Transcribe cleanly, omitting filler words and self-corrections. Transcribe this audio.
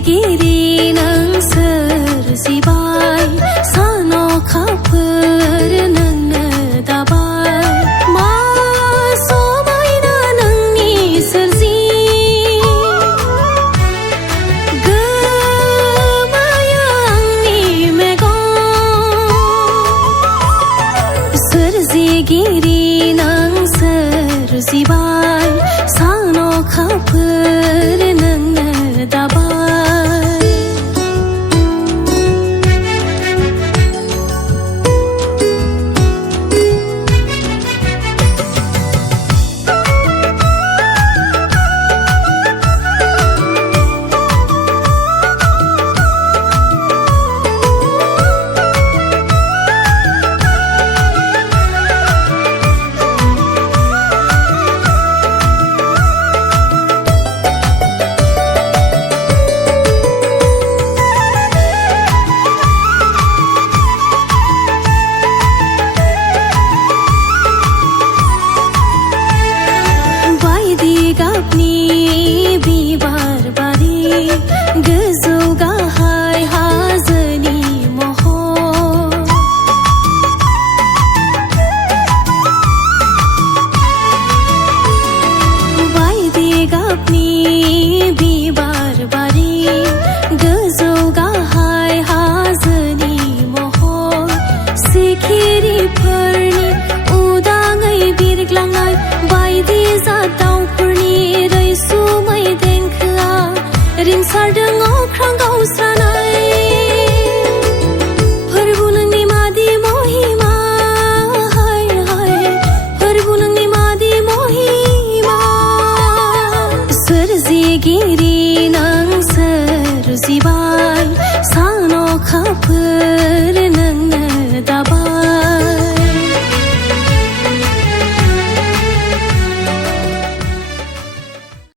सोरजिगिरि नों सोरजिबाय सानखाफोर नोंनो दाबाय मा समायना नोंनि सोरजि गोमायो आंनि मेगन सोरजिगिरि नों सोरजिबाय सानखाफोर नोंनो दाबाय गाबनि बिबार बारि गोजौ गाहाय हाजोनि महर बायदि गाबनि बिबार बारि गोजौ गाहाय हाजोनि महर सिखिरिफोरनि उदाङै बिरग्लांनाय बायदि जादाव रिंसारदों अख्रां गावस्रानाय फोरबु नोंनि मादि महिमा हाय हाय फोरबु नोंनि मादि महिमा सोरजिगिरि नों सोरजिबाय सानखाफोर